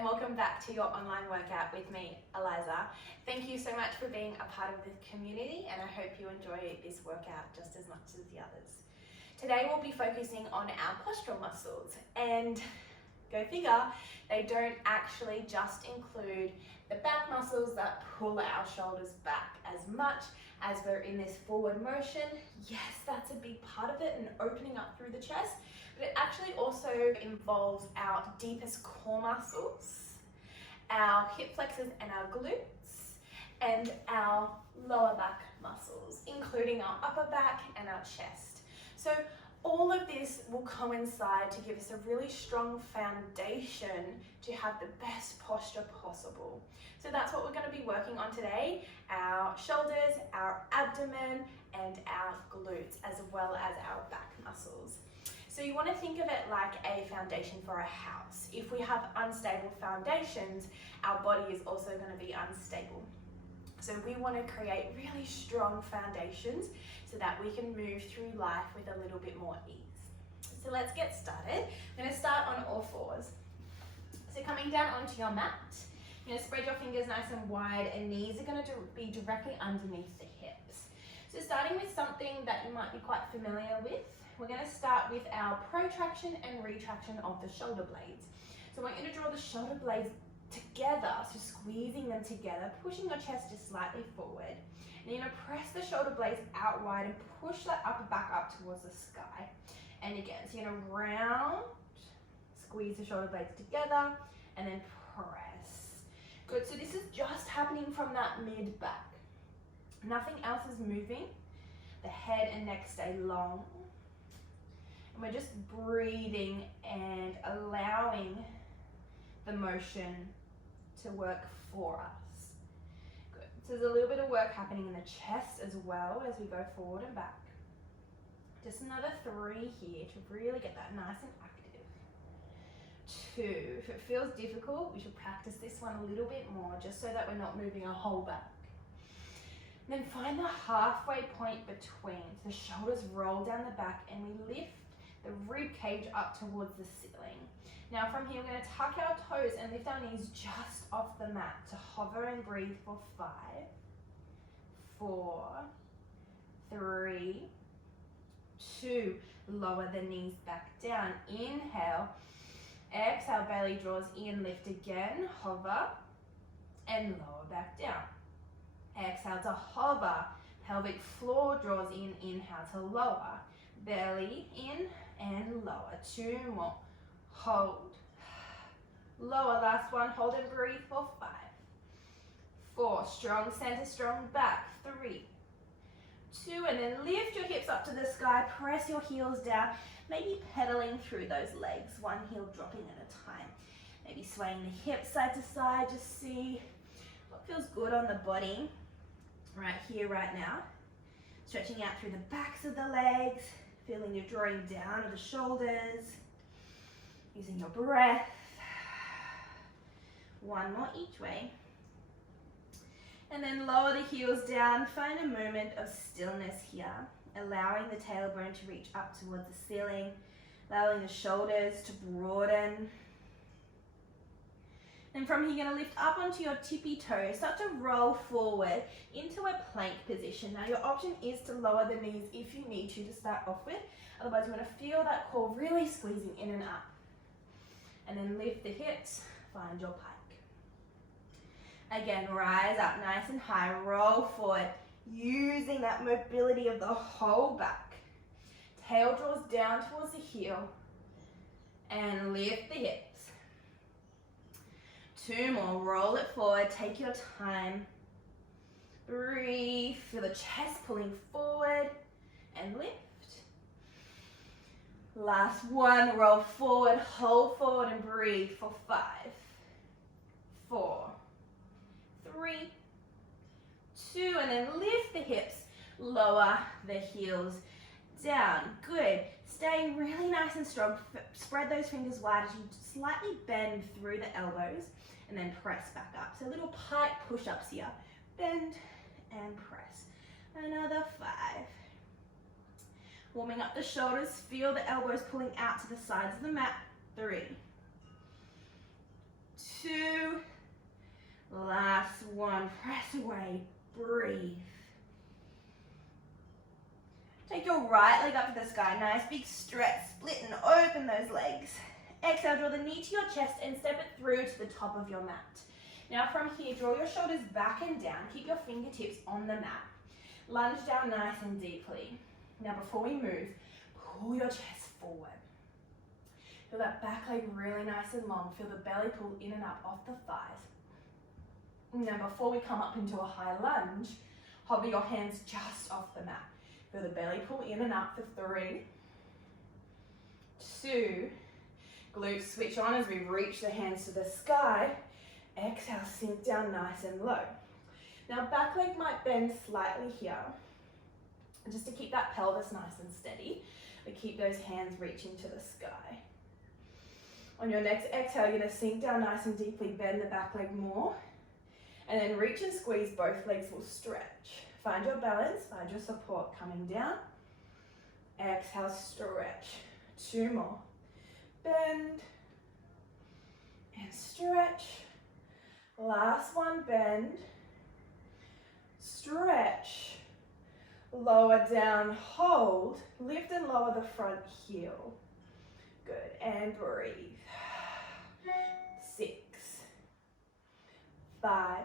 and welcome back to your online workout with me, Eliza. Thank you so much for being a part of the community, and I hope you enjoy this workout just as much as the others. Today we'll be focusing on our postural muscles, and go figure, they don't actually just include the back muscles that pull our shoulders back as much as we're in this forward motion. Yes, that's a big part of it, and opening up through the chest, but it actually also involves our deepest core muscles, our hip flexors and our glutes, and our lower back muscles, including our upper back and our chest. So all of this will coincide to give us a really strong foundation to have the best posture possible. So that's what we're going to be working on today: our shoulders, our abdomen, and our glutes, as well as our back muscles. So you want to think of it like a foundation for a house. If we have unstable foundations, our body is also going to be unstable. So we want to create really strong foundations so that we can move through life with a little bit more ease. So let's get started. I'm going to start on all fours. So coming down onto your mat, you're going to spread your fingers nice and wide, and knees are going to be directly underneath the hips. So starting with something that you might be quite familiar with, we're going to start with our protraction and retraction of the shoulder blades. So I want you to draw the shoulder blades together, so squeezing them together, pushing your chest just slightly forward. And you're going to press the shoulder blades out wide and push that upper back up towards the sky. And again, so you're going to round, squeeze the shoulder blades together, and then press. Good, so this is just happening from that mid back. Nothing else is moving. The head and neck stay long. And we're just breathing and allowing the motion to work for us. Good. So there's a little bit of work happening in the chest as well as we go forward and back. Just another 3 here to really get that nice and active. 2. If it feels difficult, we should practice this one a little bit more, just so that we're not moving our whole back. And then find the halfway point between. So the shoulders roll down the back and we lift the rib cage up towards the ceiling. Now from here, we're going to tuck our toes and lift our knees just off the mat to hover and breathe for 5, 4, 3, 2. Lower the knees back down. Inhale. Exhale, belly draws in, lift again, hover, and lower back down. Exhale to hover. Pelvic floor draws in, inhale to lower. Belly in and lower. 2 more. Hold. Lower, last one. Hold and breathe for 5, 4. Strong center, strong back. 3, 2, and then lift your hips up to the sky. Press your heels down. Maybe pedaling through those legs, one heel dropping at a time. Maybe swaying the hips side to side. Just see what feels good on the body right here, right now. Stretching out through the backs of the legs. Feeling your drawing down of the shoulders. Using your breath. 1 more each way. And then lower the heels down. Find a moment of stillness here. Allowing the tailbone to reach up towards the ceiling. Allowing the shoulders to broaden. And from here, you're going to lift up onto your tippy toes. Start to roll forward into a plank position. Now your option is to lower the knees if you need to start off with. Otherwise, you want to feel that core really squeezing in and up. And then lift the hips, find your pike. Again, rise up nice and high, roll forward, using that mobility of the whole back. Tail draws down towards the heel, and lift the hips. 2 more, roll it forward, take your time. Breathe, feel the chest pulling forward, and lift. Last one, roll forward, hold forward and breathe for 5, 4, 3, 2, and then lift the hips, lower the heels down. Good. Staying really nice and strong. Spread those fingers wide as you slightly bend through the elbows and then press back up. So little pike push-ups here. Bend and press. Another 5. Warming up the shoulders, feel the elbows pulling out to the sides of the mat. 3, 2, way. Breathe. Take your right leg up to the sky. Nice big stretch. Split and open those legs. Exhale, draw the knee to your chest and step it through to the top of your mat. Now from here, draw your shoulders back and down. Keep your fingertips on the mat. Lunge down nice and deeply. Now before we move, pull your chest forward. Feel that back leg really nice and long. Feel the belly pull in and up off the thighs. Now before we come up into a high lunge, hover your hands just off the mat. Feel the belly pull in and up for 3, 2, glutes switch on as we reach the hands to the sky. Exhale, sink down nice and low. Now back leg might bend slightly here, just to keep that pelvis nice and steady, but keep those hands reaching to the sky. On your next exhale, you're going to sink down nice and deeply, bend the back leg more, and then reach and squeeze, both legs will stretch. Find your balance, find your support coming down. Exhale, stretch. 2 more. Bend and stretch. Last one, bend, stretch, lower down, hold, lift and lower the front heel. Good, and breathe. 6, 5,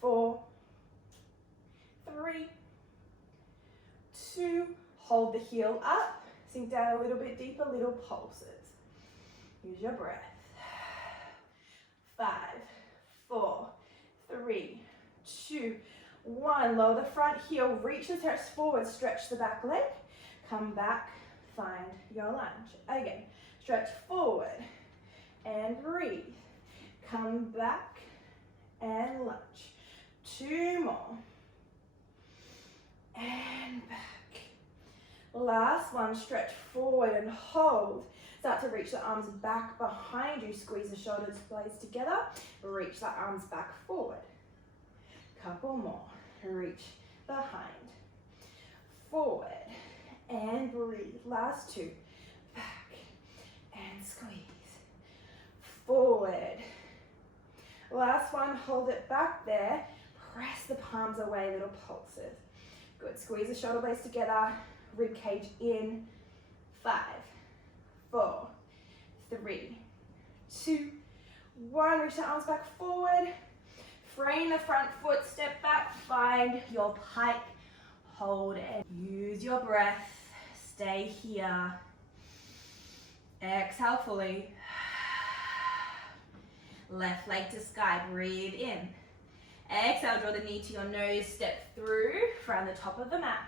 4, 3, 2, hold the heel up, sink down a little bit deeper, little pulses. Use your breath. 5, 4, 3, 2, 1. Lower the front heel, reach the chest forward, stretch the back leg, come back, find your lunge. Again, stretch forward and breathe. Come back and lunge. 2 more. And back. Last one, stretch forward and hold. Start to reach the arms back behind you. Squeeze the shoulders blades together. Reach the arms back forward. Couple more. Reach behind. Forward. And breathe. Last 2. Back. And squeeze. Forward. Last one. Hold it back there. Press the palms away. Little pulses. Good. Squeeze the shoulder blades together. Rib cage in. 5, 4, 3, 2, 1. Reach the arms back forward. Frame the front foot, step back, find your pike, hold it. Use your breath, stay here. Exhale fully. Left leg to sky, breathe in. Exhale, draw the knee to your nose, step through, find the top of the mat.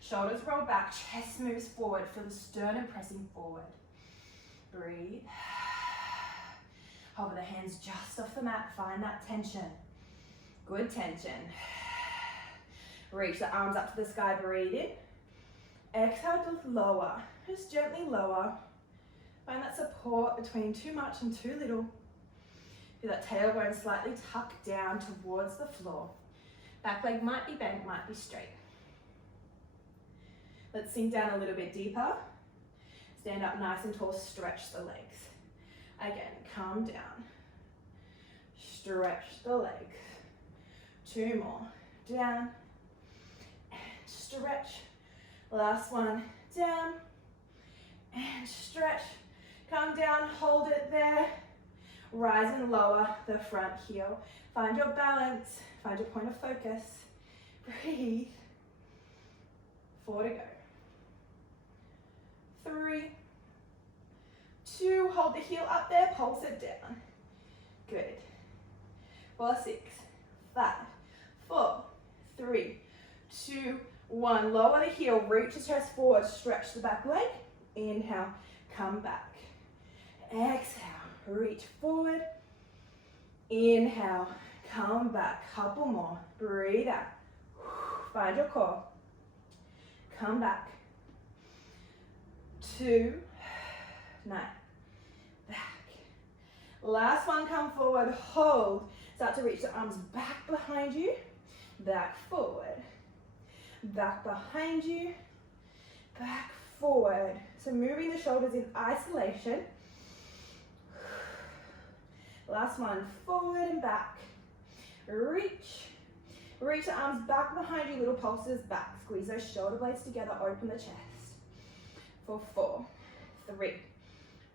Shoulders roll back, chest moves forward, feel the sternum pressing forward. Breathe. Hover the hands just off the mat, find that tension. Good tension. Reach the arms up to the sky, breathe in. Exhale to lower, just gently lower. Find that support between too much and too little. Feel that tailbone slightly tucked down towards the floor. Back leg might be bent, might be straight. Let's sink down a little bit deeper. Stand up nice and tall, stretch the legs. Again, calm down. Stretch the legs. 2 more. Down. And stretch. Last one. Down. And stretch. Come down, hold it there. Rise and lower the front heel. Find your balance. Find your point of focus. Breathe. 4 to go. 3, 2, hold the heel up there, pulse it down. Good. 4, 6, 5, 4, 3, 2, 1. Lower the heel, reach the chest forward, stretch the back leg. Inhale, come back. Exhale, reach forward. Inhale, come back. Couple more. Breathe out. Find your core. Come back. 2, 9, back. Last one, come forward, hold. Start to reach the arms back behind you, back forward, back behind you, back forward. So moving the shoulders in isolation. Last one, forward and back, Reach. Reach the arms back behind you, little pulses back. Squeeze those shoulder blades together, open the chest. For 4, 3,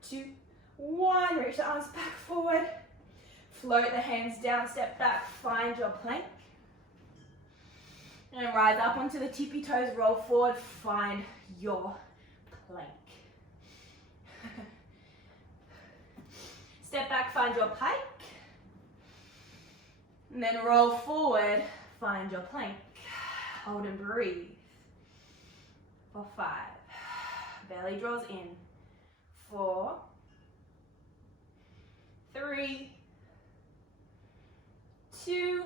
2, 1. Reach the arms back forward. Float the hands down, step back, find your plank. And rise up onto the tippy toes, roll forward, find your plank. Step back, find your pike. And then roll forward, find your plank. Hold and breathe. For 5. Belly draws in. 4, 3, 2.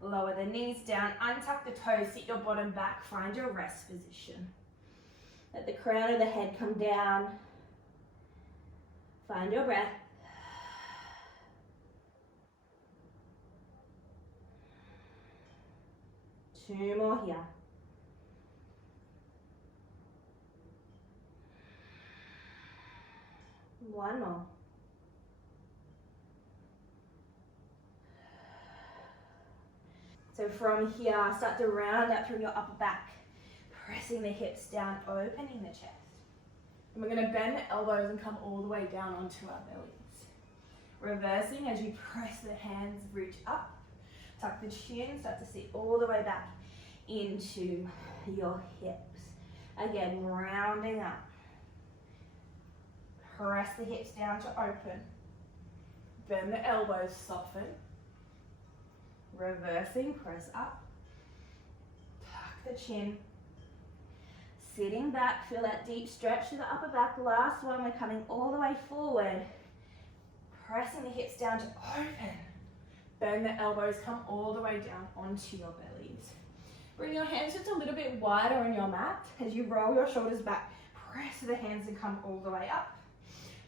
Lower the knees down, untuck the toes, sit your bottom back, find your rest position. Let the crown of the head come down. Find your breath. Two more here. One more. So from here, start to round out through your upper back, pressing the hips down, opening the chest. And we're going to bend the elbows and come all the way down onto our bellies. Reversing as you press the hands, reach up, tuck the chin, start to sit all the way back into your hips. Again, rounding up. Press the hips down to open. Bend the elbows, soften. Reversing, press up. Tuck the chin. Sitting back, feel that deep stretch to the upper back. Last one, we're coming all the way forward. Pressing the hips down to open. Bend the elbows, come all the way down onto your bellies. Bring your hands just a little bit wider on your mat. As you roll your shoulders back, press the hands and come all the way up.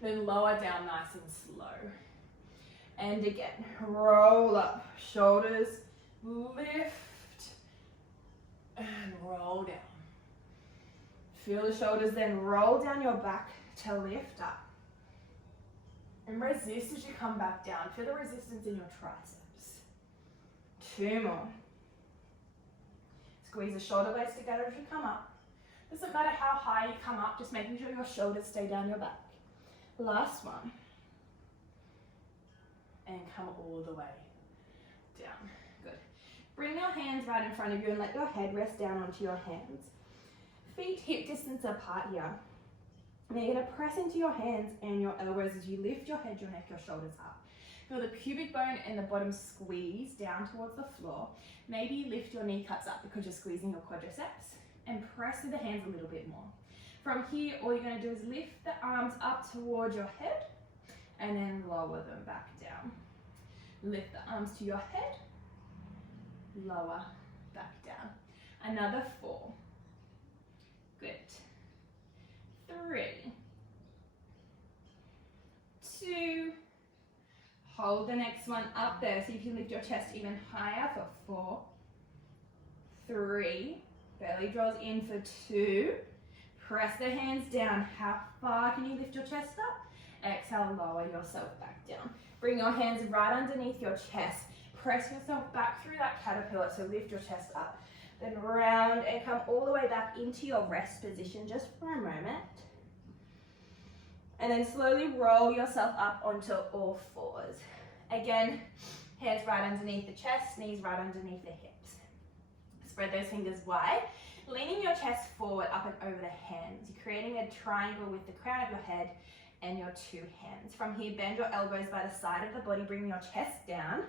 Then lower down nice and slow. And again, roll up, shoulders, lift, and roll down. Feel the shoulders then roll down your back to lift up. And resist as you come back down. Feel the resistance in your triceps. 2 more. Squeeze the shoulder blades together as you come up. Doesn't matter how high you come up, just making sure your shoulders stay down your back. Last one. And come all the way down. Good. Bring your hands right in front of you and let your head rest down onto your hands. Feet hip distance apart here. Now you're going to press into your hands and your elbows as you lift your head, your neck, your shoulders up. Feel the pubic bone and the bottom squeeze down towards the floor. Maybe lift your kneecaps up because you're squeezing your quadriceps, and press with the hands a little bit more. From here, all you're going to do is lift the arms up towards your head and then lower them back down. Lift the arms to your head, lower, back down. Another 4. Good. 3, 2, hold the next one up there so you can lift your chest even higher for 4, 3, belly draws in for 2, press the hands down. How far can you lift your chest up? Exhale, lower yourself back down. Bring your hands right underneath your chest. Press yourself back through that caterpillar, so lift your chest up. Then round and come all the way back into your rest position just for a moment. And then slowly roll yourself up onto all 4s. Again, hands right underneath the chest, knees right underneath the hips. Spread those fingers wide, leaning your chest forward up and over the hands. You're creating a triangle with the crown of your head and your 2 hands. From here, bend your elbows by the side of the body, bring your chest down,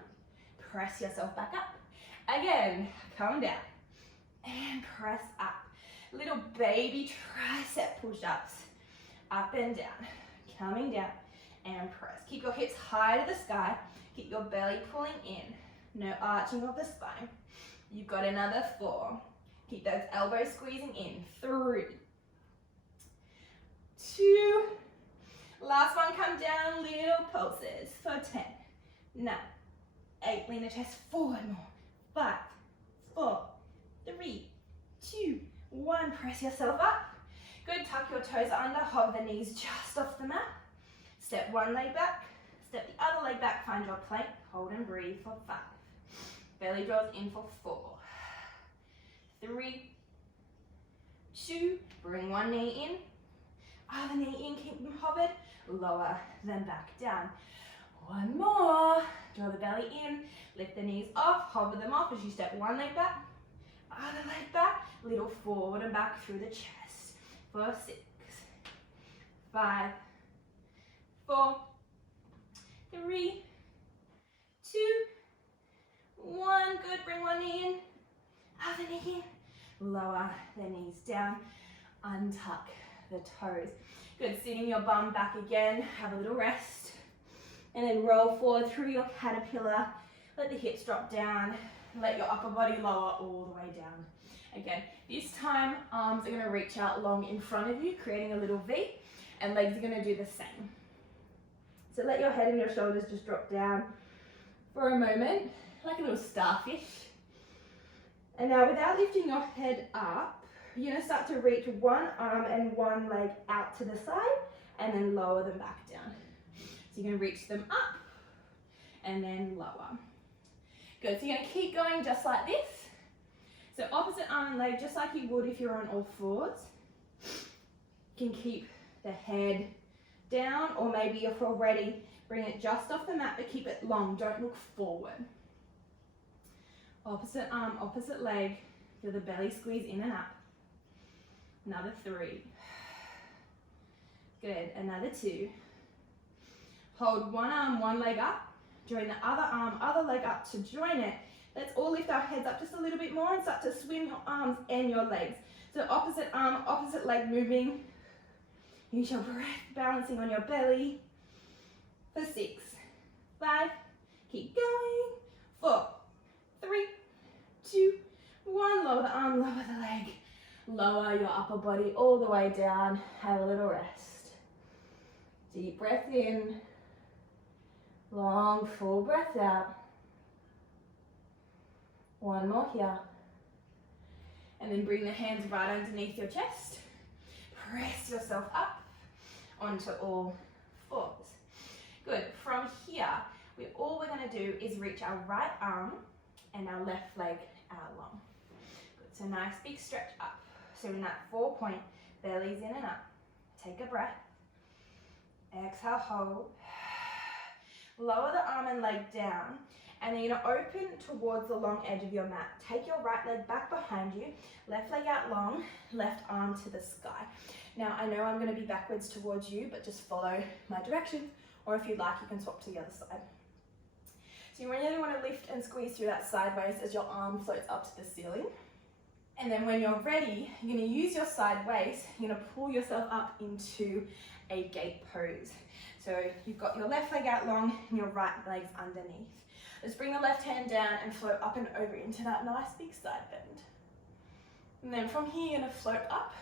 press yourself back up. Again, come down and press up. Little baby tricep push-ups, up and down, coming down and press. Keep your hips high to the sky, keep your belly pulling in, no arching of the spine. You've got another 4. Keep those elbows squeezing in. 3, 2, last one, come down, little pulses for 10, 9, 8, lean the chest forward more, 5, 4, 3, 2, 1, press yourself up. Good, tuck your toes under, hold the knees just off the mat. Step one leg back, Step the other leg back, find your plank, hold and breathe for 5. Belly draws in for 4. 3, 2, bring one knee in, other knee in, keep them hovered, lower, then back down. One more, draw the belly in, lift the knees off, hover them off as you step one leg back, other leg back, little forward and back through the chest. For 6, 5, 4, 3, 2, 1. Good, bring one knee in, other knee in, lower the knees down, untuck the toes. Good, sitting your bum back again, have a little rest, and then roll forward through your caterpillar, let the hips drop down, let your upper body lower all the way down. Again, this time arms are going to reach out long in front of you, creating a little V, and legs are going to do the same. So let your head and your shoulders just drop down for a moment, like a little starfish. And now without lifting your head up, you're going to start to reach one arm and one leg out to the side, and then lower them back down. So you're going to reach them up, and then lower. Good, so you're going to keep going just like this. So opposite arm and leg, just like you would if you're on all fours. You can keep the head down, or maybe if you're ready, bring it just off the mat, but keep it long, don't look forward. Opposite arm, opposite leg, feel the belly squeeze in and up. Another 3. Good, another 2. Hold one arm, one leg up. Join the other arm, other leg up to join it. Let's all lift our heads up just a little bit more and start to swing your arms and your legs. So opposite arm, opposite leg moving. Use your breath, balancing on your belly. For 6, 5, keep going. 4, 3, 2, 1. Lower the arm, lower the leg. Lower your upper body all the way down. Have a little rest. Deep breath in. Long, full breath out. One more here. And then bring the hands right underneath your chest. Press yourself up onto all fours. Good. From here, all we're going to do is reach our right arm and our left leg out long. Good. So nice big stretch up. So in that 4-point, belly's in and up. Take a breath. Exhale, hold. Lower the arm and leg down. And then you're going to open towards the long edge of your mat. Take your right leg back behind you, left leg out long, left arm to the sky. Now I know I'm going to be backwards towards you, but just follow my directions, or if you'd like, you can swap to the other side. So you really want to lift and squeeze through that sideways as your arm floats up to the ceiling. And then when you're ready, you're going to use your side waist, you're going to pull yourself up into a gate pose. So you've got your left leg out long and your right leg's underneath. Let's bring the left hand down and float up and over into that nice big side bend. And then from here, you're going to float up.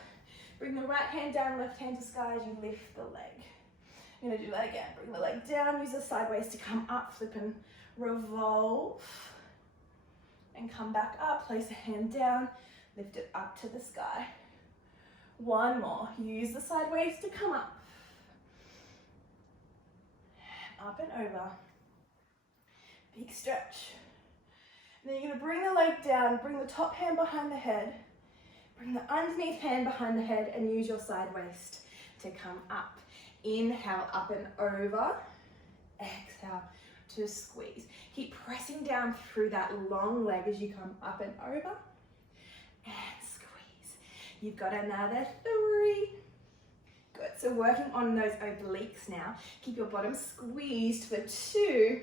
Bring the right hand down, left hand to sky as you lift the leg. You're going to do that again. Bring the leg down, use the sideways to come up, flip and revolve. And come back up, place the hand down, lift it up to the sky. One more. Use the sideways to come up. Up and over. Big stretch. And then you're going to bring the leg down, bring the top hand behind the head, bring the underneath hand behind the head and use your side waist to come up. Inhale, up and over. Exhale to squeeze. Keep pressing down through that long leg as you come up and over. And squeeze. You've got another 3. Good. So working on those obliques now. Keep your bottom squeezed for 2.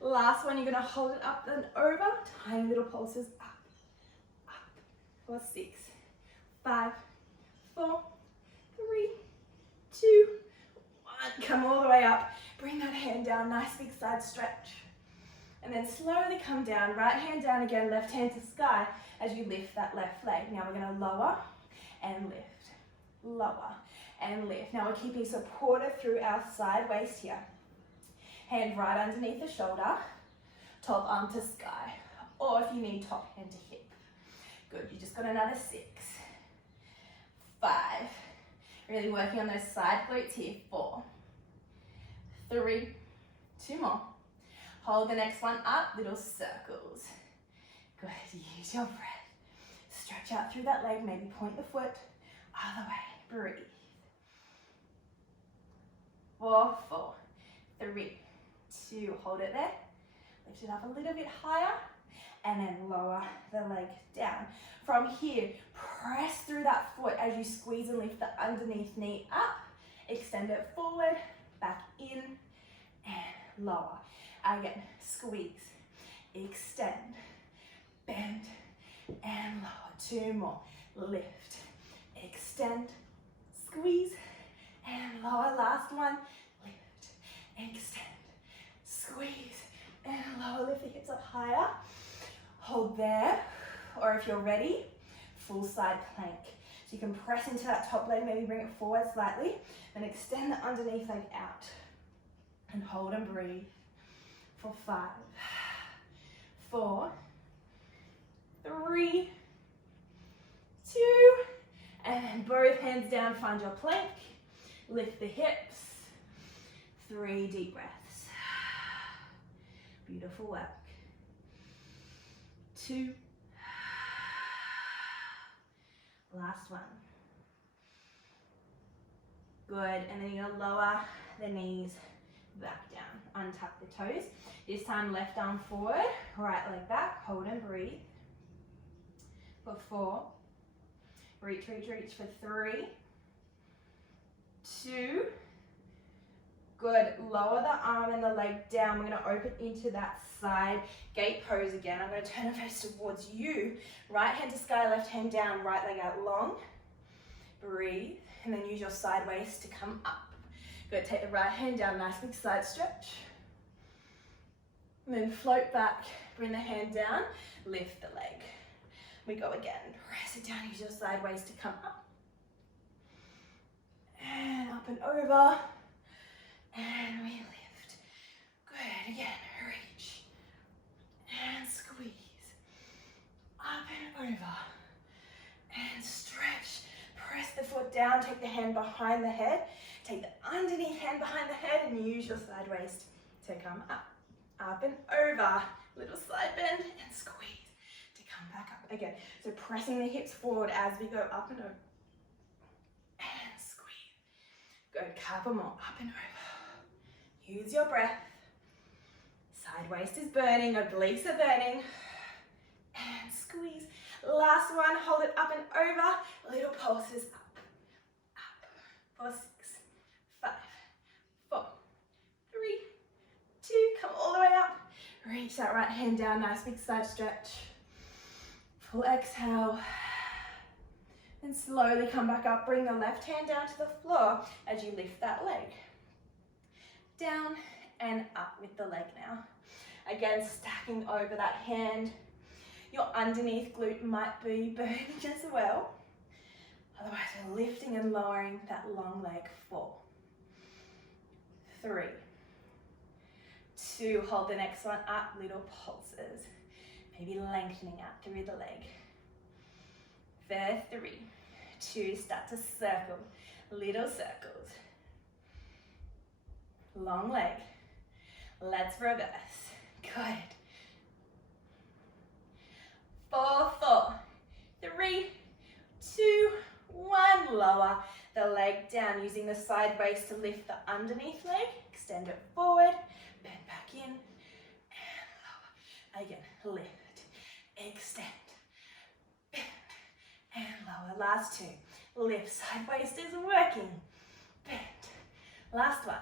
Last one, you're going to hold it up and over. Tiny little pulses up, up. For 6, 5, 4, 3, 2, 1. Come all the way up. Bring that hand down. Nice big side stretch. And then slowly come down. Right hand down again. Left hand to sky as you lift that left leg. Now we're going to lower and lift. Lower and lift. Now we're keeping supported through our side waist here. Hand right underneath the shoulder, top arm to sky, or if you need top hand to hip. Good, you just got another 6, 5, really working on those side glutes here, 4, 3, 2 more. Hold the next one up, little circles. Good, use your breath. Stretch out through that leg, maybe point the foot other way, breathe. 4, 4, 3, 2, hold it there. Lift it up a little bit higher, and then lower the leg down. From here, press through that foot as you squeeze and lift the underneath knee up. Extend it forward, back in, and lower. Again, squeeze, extend, bend, and lower. 2 more. Lift, extend, squeeze, and lower. Last one. Lift, extend, squeeze, and lower. Lift the hips up higher. Hold there. Or if you're ready, full side plank. So you can press into that top leg, maybe bring it forward slightly, and extend the underneath leg out. And hold and breathe for 5, 4, 3, 2, and then both hands down, find your plank. Lift the hips. 3 deep breaths. Beautiful work. 2. Last one. Good, and then you're gonna lower the knees back down. Untuck the toes. This time left arm forward, right leg back. Hold and breathe. For 4. Reach, reach, reach for 3. 2. Good. Lower the arm and the leg down. We're going to open into that side gate pose again. I'm going to turn the face towards you. Right hand to sky, left hand down, right leg out long. Breathe. And then use your side waist to come up. Good. Take the right hand down, nice big side stretch. And then float back. Bring the hand down. Lift the leg. We go again. Press it down. Use your side waist to come up. And up and over. And we lift. Good. Again. Reach. And squeeze. Up and over. And stretch. Press the foot down. Take the hand behind the head. Take the underneath hand behind the head and use your side waist to come up. Up and over. Little side bend and squeeze to come back up again. So pressing the hips forward as we go up and over. And squeeze. Good. Couple more. Up and over. Use your breath. Side waist is burning. Obliques are burning. And squeeze. Last one. Hold it up and over. Little pulses up. Up. For 6, 5, 4, 3, 2. Come all the way up. Reach that right hand down. Nice big side stretch. Full exhale. And slowly come back up. Bring the left hand down to the floor as you lift that leg. Down and up with the leg now. Again, stacking over that hand. Your underneath glute might be burning as well. Otherwise, we're lifting and lowering that long leg. 4, 3, 2. Hold the next one up. Little pulses. Maybe lengthening out through the leg. For 3, 2. Start to circle. Little circles. Long leg. Let's reverse. Good. 4, 4, 3, 2, 1. Lower the leg down using the side waist to lift the underneath leg. Extend it forward. Bend back in. And lower. Again. Lift. Extend. Bend. And lower. Last 2. Lift. Side waist is working. Bend. Last one.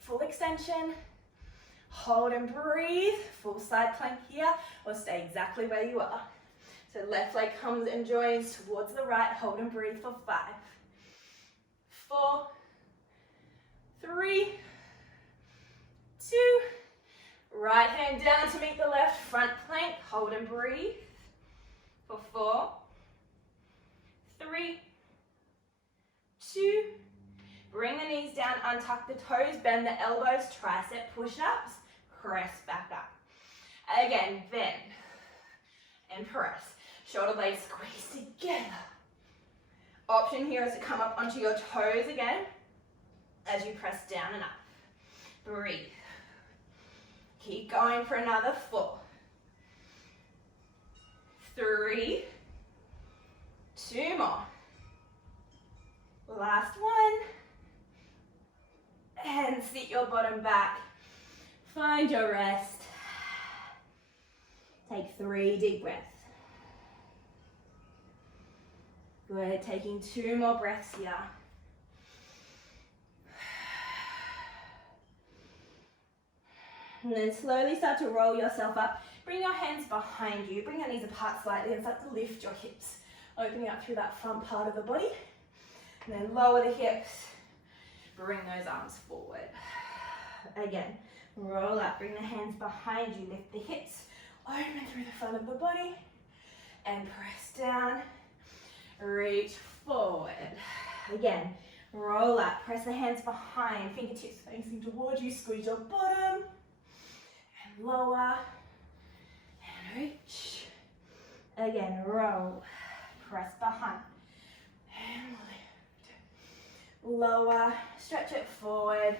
Full extension. Hold and breathe. Full side plank here, or stay exactly where you are. So left leg comes and joins towards the right. Hold and breathe for 5, 4, 3, 2. Right hand down to meet the left. Front plank. Hold and breathe for 4, 3, 2. Bring the knees down, untuck the toes, bend the elbows, tricep push-ups, press back up. Again, bend and press. Shoulder blades squeeze together. Option here is to come up onto your toes again. as you press down and up. Breathe. Keep going for another 4, 3, 2 more. Last one. And sit your bottom back. Find your rest. Take 3 deep breaths. Good, taking 2 more breaths here. And then slowly start to roll yourself up. Bring your hands behind you. Bring your knees apart slightly and start to lift your hips. Opening up through that front part of the body. And then lower the hips. Bring those arms forward. Again, roll up. Bring the hands behind you. Lift the hips. Open through the front of the body. And press down. Reach forward. Again, roll up. Press the hands behind. Fingertips facing towards you. Squeeze your bottom. Lower and reach. Again, roll, press behind and lift. Lower, stretch it forward.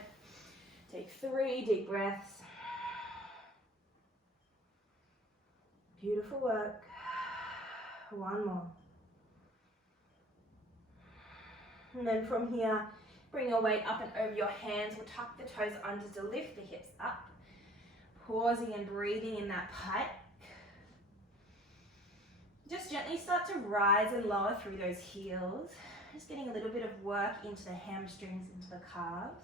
Take 3 deep breaths. Beautiful work. 1 more. And then from here, bring your weight up and over your hands. We'll tuck the toes under to lift the hips up. Pausing and breathing in that pike. Just gently start to rise and lower through those heels. Just getting a little bit of work into the hamstrings, into the calves.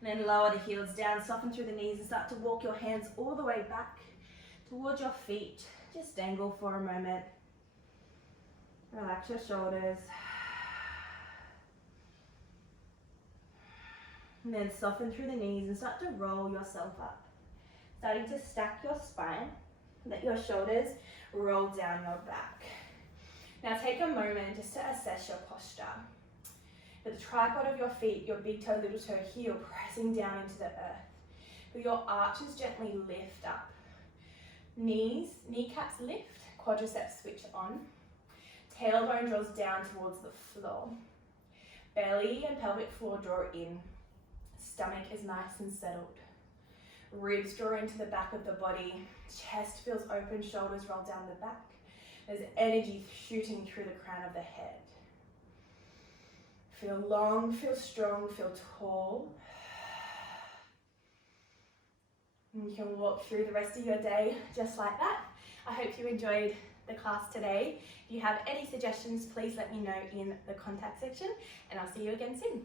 And then lower the heels down, soften through the knees and start to walk your hands all the way back towards your feet. Just dangle for a moment. Relax your shoulders. And then soften through the knees and start to roll yourself up. Starting to stack your spine. Let your shoulders roll down your back. Now take a moment just to assess your posture. With the tripod of your feet, your big toe, little toe, heel pressing down into the earth. Feel your arches gently lift up. Kneecaps lift, quadriceps switch on. Tailbone draws down towards the floor. Belly and pelvic floor draw in. Stomach is nice and settled. Ribs draw into the back of the body. Chest feels open, shoulders roll down the back. There's energy shooting through the crown of the head. Feel long, feel strong, feel tall. And you can walk through the rest of your day just like that. I hope you enjoyed the class today. If you have any suggestions, please let me know in the contact section, and I'll see you again soon.